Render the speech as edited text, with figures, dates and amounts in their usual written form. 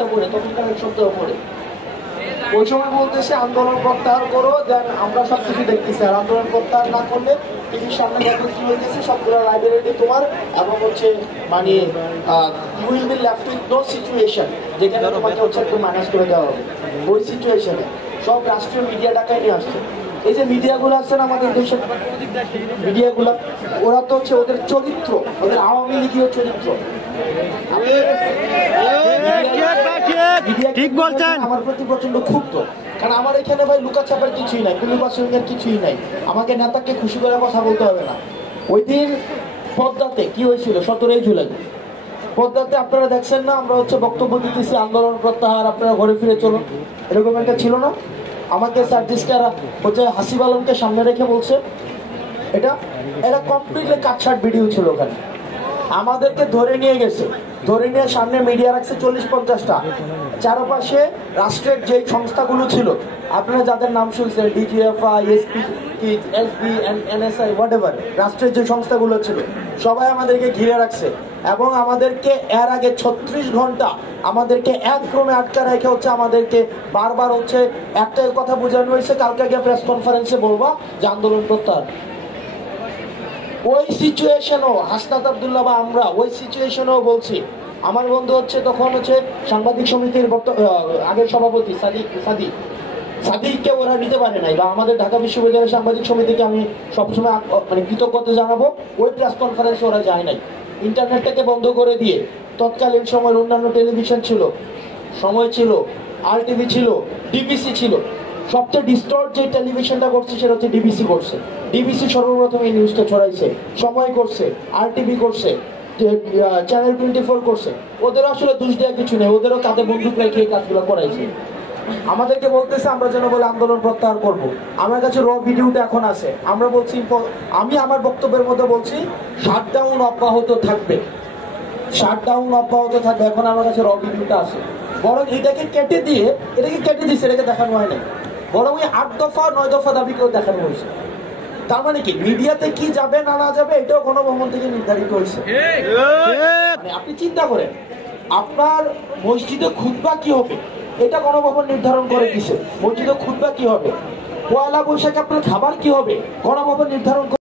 সপ্তাহ পরে, তখনকার 1 সপ্তাহ পরে ওই সময় বলতেছে আন্দোলন প্রত্যাহার করো, দেন আমরা সবকিছু দেখতেছি। আর আন্দোলন প্রত্যাহার না করলে টিভির সামনে দেখো কি হইতেছে, সবগুলো লাইব্রেরি তোমার, এবং হচ্ছে মানে you will be left with no situation, যেখানে তোমাকে হচ্ছে একটু ম্যানেজ করে দেওয়া হবে। ওই সিচুয়েশনে সব রাষ্ট্রীয় মিডিয়া ডাকায় নিয়ে আসছে। এই যে মিডিয়াগুলো আসছে না আমাদের দেশের মিডিয়াগুলো, ওরা তো হচ্ছে ওদের চরিত্র, ওদের আওয়ামী লীগীয় চরিত্র। ঠিক বলছেন। আমার প্রতি প্রচন্ড ক্ষুব্ধ, কারণ আমার এখানে ভাই লুকা ছাপার কিছুই নাই, পিলুপাসের কিছুই নাই। আমাকে নেতাকে খুশি করে কথা বলতে হবে না। ওই দিন পদ্মাতে কি হয়েছিল, 17 জুলাই পদ্মাতে আপনারা দেখছেন না, আমরা হচ্ছে বক্তব্য দিতেছি আন্দোলন প্রত্যাহার, আপনারা ঘরে ফিরে চলুন, এরকম একটা ছিল না? আমাকে সার্জিস্টারা হচ্ছে হাসিব আলমকে সামনে রেখে বলছে, এটা কমপ্লিটলি কাটছাট ভিডিও ছিল। ওখানে আমাদেরকে ধরে নিয়ে গেছে, ধরে নিয়ে সামনে মিডিয়া রাখছে 40-50টা। চারপাশে রাষ্ট্রের যে সংস্থাগুলো ছিল, আপনারা যাদের নাম শুনছেন, DGFI, SP, SB, NSI, whatever, রাষ্ট্রের যে সংস্থাগুলো ছিল সবাই আমাদেরকে ঘিরে রাখছে, এবং আমাদেরকে এর আগে 36 ঘন্টা আমাদেরকে এক ক্রমে আটকা রেখে হচ্ছে আমাদেরকে বারবার হচ্ছে একটাই কথা বোঝানো হয়েছে, কালকে গিয়ে প্রেস কনফারেন্সে বলবা যে আন্দোলন প্রত্যাহার। ওই সিচুয়েশনও হাসনাত আব্দুল্লাহ বা আমরা ওই সিচুয়েশনও বলছি, আমার বন্ধু হচ্ছে তখন হচ্ছে সাংবাদিক সমিতির আগের সভাপতি সাদিককে ওরা নিতে পারে নাই, বা আমাদের ঢাকা বিশ্ববিদ্যালয়ের সাংবাদিক সমিতিকে আমি সবসময় মানে কৃতজ্ঞতা জানাবো, ওই প্রেস কনফারেন্সে ওরা যায় নাই। ইন্টারনেটটাকে বন্ধ করে দিয়ে তৎকালীন সময় অন্যান্য টেলিভিশন ছিল, সময় ছিল, RTV ছিল, ডিবিসি ছিল, সবচেয়ে ডিস্টর্ট যে টেলিভিশনটা করছে সেটা হচ্ছে ডিবিসি করছে। ডিবিসি সর্বপ্রথম এই নিউজটা ছড়াইছে, সময় করছে, RTV করছে, চ্যানেল 24 করছে। ওদের আসলে দোষ দেওয়া কিছু নেই, ওদেরও কাঁধে বন্দুক রেখে এই কাজগুলো করাইছে। আমাদেরকে বলতেছে আমরা যেন বলে আন্দোলন প্রত্যাহার করব। আমার কাছে র ভিডিওটা এখন আছে। আমরা বলছি, আমি আমার বক্তব্যের মধ্যে বলছি শাটডাউন অব্যাহত থাকবে, শাটডাউন অব্যাহত থাকবে। এখন আমার কাছে র ভিডিওটা আছে। বরং এটাকে কেটে দিচ্ছে, এটাকে দেখানো হয় নাই, বরং ওই 8 দফা 9 দফা দাবি করে দেখানো হয়েছে। তার মানে কি মিডিয়াতে কি যাবে না যাবে এটাও গণভবন থেকে নির্ধারিত হয়েছে। মানে আপনি চিন্তা করেন, আপনার মসজিদে খুতবা কি হবে এটা গণভবন নির্ধারণ করে দিছে। মসজিদে খুতবা কি হবে, পয়লা বৈশাখে আপনার খাবার কি হবে গণভবন নির্ধারণ